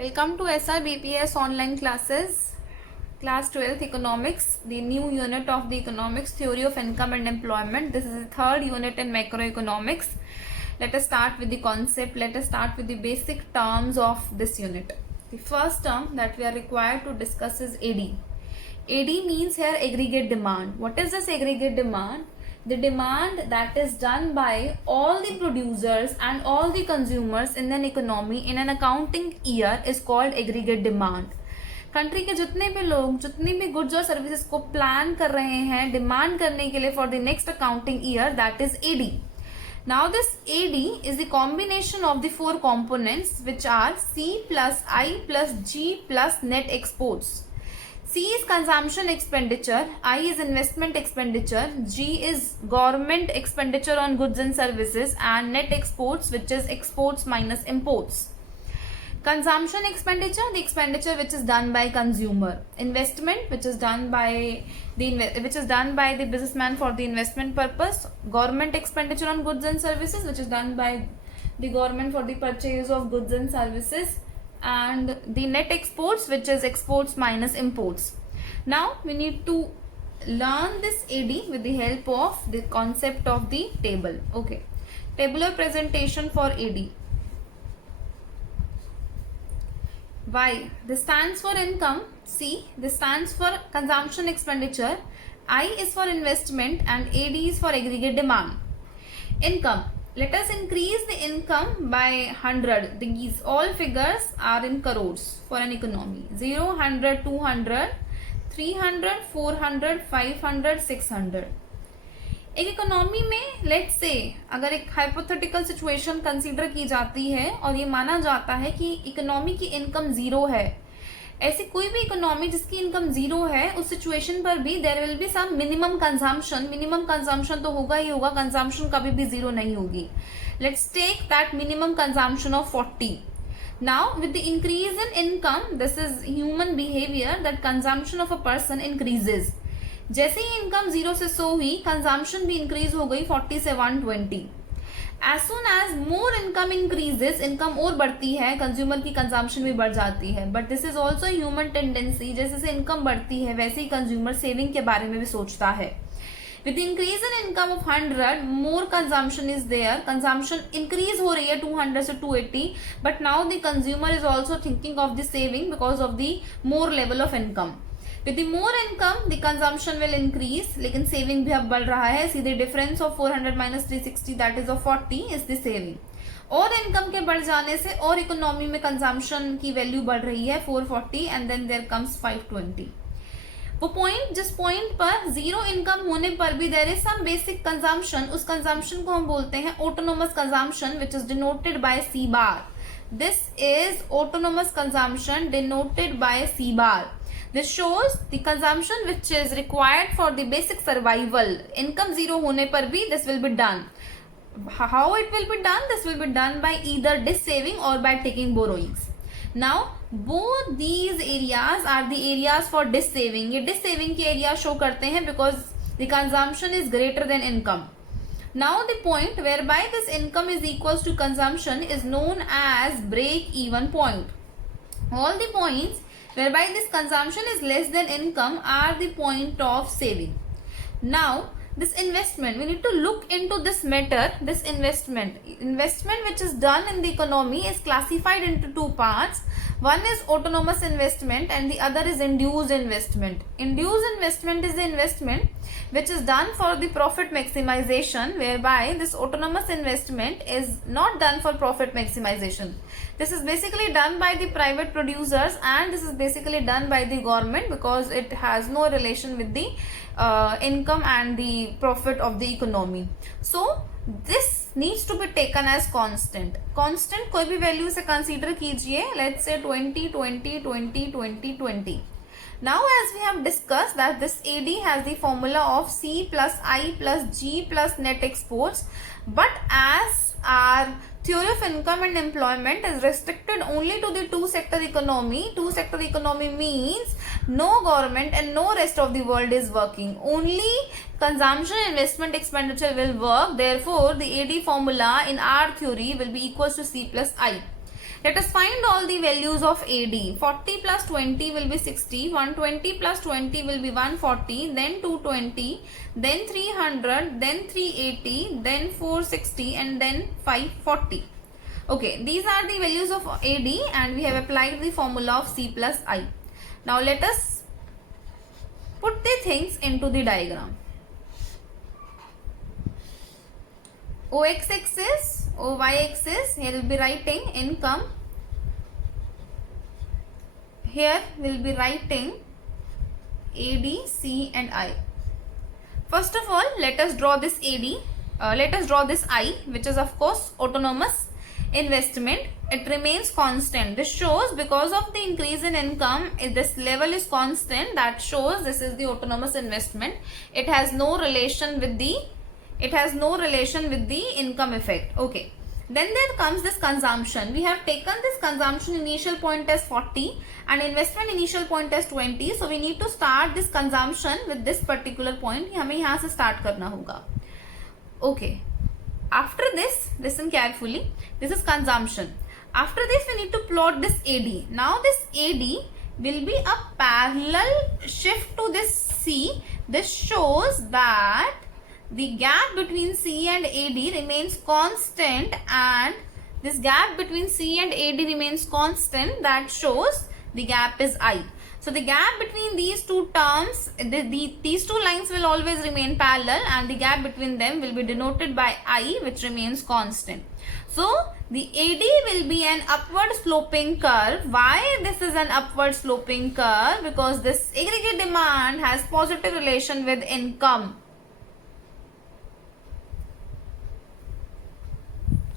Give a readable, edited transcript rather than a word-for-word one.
Welcome to SRBPS online classes, class 12th economics, the new unit of the economics theory of income and employment. This is the third unit in macroeconomics. Let us start with the concept. Let us start with the basic terms of this unit. The first term that we are required to discuss is AD. AD means here aggregate demand. What is this aggregate demand? The demand that is done by all the producers and all the consumers in an economy in an accounting year is called aggregate demand. Country के जितने भी लोग जितनी भी goods और services को plan कर रहे हैं डिमांड करने के लिए for the next accounting year, that is AD. Now this AD is the combination of the four components which are C plus I plus G plus net exports. C is consumption expenditure, I is investment expenditure, G is government expenditure on goods and services, and net exports, which is exports minus imports. Consumption expenditure, the expenditure which is done by consumer. Investment, which is done by the businessman for the investment purpose. Government expenditure on goods and services, which is done by the government for the purchase of goods and services. And the net exports, which is exports minus imports. Now we need to learn this AD with the help of the concept of the table. Okay, tabular presentation for AD. Y, this stands for income. C, this stands for consumption expenditure. I is for investment and AD is for aggregate demand. Income. Let us increase the income by 100. These all figures are in crores for an economy. 0, 100, 200, 300, 400, 500, 600. एक economy में let's say अगर एक hypothetical situation consider की जाती है और ये माना जाता है कि इकोनॉमी की इनकम जीरो है, ऐसी कोई भी इकोनॉमी जिसकी इनकम जीरो है, उस सिचुएशन पर भी there will be some minimum consumption. Minimum consumption तो होगा ही होगा, कंजम्पशन कभी भी जीरो नहीं होगी. Let's take that minimum consumption of 40. Now with the increase in income, this is human behaviour that consumption of a person increases. जैसे ही income zero से 100 हुई, कंजम्पशन भी इंक्रीज हो गई 40 से 120. As soon as more income increases, income और बढ़ती है, कंज्यूमर की कंजम्पशन भी बढ़ जाती है. But this is also human tendency. जैसे जैसे इनकम बढ़ती है वैसे ही कंज्यूमर सेविंग के बारे में भी सोचता है. With increase in income of 100, more consumption is there. Consumption increase हो रही है 200 से 280, but now the consumer is also thinking of the saving because of the more level of income. With the more income, the consumption will increase, लेकिन saving भी अब बढ़ रहा है. See the difference of 400 minus 360, that is of 40 is the saving. और income के बढ़ जाने से और इकोनॉमी में कंजम्पशन की वैल्यू बढ़ रही है 440 and then there comes 520. वो पॉइंट जिस पॉइंट पर जीरो इनकम होने पर भी there is some basic consumption, उस कंजम्पशन को हम बोलते हैं autonomous consumption, which is denoted by C bar. This is autonomous consumption denoted by C bar. This shows the consumption which is required for the basic survival. Income zero होने पर भी this will be done. How it will be done? This will be done by either dis-saving or by taking borrowings. Now both these areas are the areas for dis-saving. ये dis-saving के area show करते हैं because the consumption is greater than income. Now the point whereby this income is equals to consumption is known as break-even point. All the points whereby this consumption is less than income are the point of saving. Now this investment, we need to look into this matter. This investment which is done in the economy is classified into two parts. One is autonomous investment and the other is induced investment. Induced investment is the investment which is done for the profit maximization, whereby this autonomous investment is not done for profit maximization. This is basically done by the private producers and this is basically done by the government because it has no relation with the income and the profit of the economy. So this needs to be taken as constant. Constant कोई भी value से consider कीजिए. Let's say 20, 20, 20, 20, 20. Now as we have discussed that this AD has the formula of C plus I plus G plus net exports, but as our theory of income and employment is restricted only to the two sector economy. Two sector economy means no government and no rest of the world is working. Only consumption and investment expenditure will work. Therefore the AD formula in our theory will be equals to C plus I. Let us find all the values of AD. 40 plus 20 will be 60, 120 plus 20 will be 140, then 220, then 300, then 380, then 460 and then 540. Okay, these are the values of AD and we have applied the formula of C plus I. Now let us put the things into the diagram. OX axis, OY axis, here we will be writing income. Here we will be writing AD, C and I. First of all, let us draw this AD, let us draw this I, which is of course autonomous investment. It remains constant. This shows because of the increase in income, if this level is constant, that shows this is the autonomous investment. It has no relation with the income effect. Okay. Then there comes this consumption. We have taken this consumption initial point as 40 and investment initial point as 20. So we need to start this consumption with this particular point. हमें यहाँ से start करना होगा. Okay. After this, listen carefully. This is consumption. After this, we need to plot this AD. Now this AD will be a parallel shift to this C. This shows that the gap between C and AD remains constant, and this gap between C and AD remains constant. That shows the gap is I. So the gap between these two terms, these two lines will always remain parallel and the gap between them will be denoted by I, which remains constant. So the AD will be an upward sloping curve. Why this is an upward sloping curve? Because this aggregate demand has positive relation with income.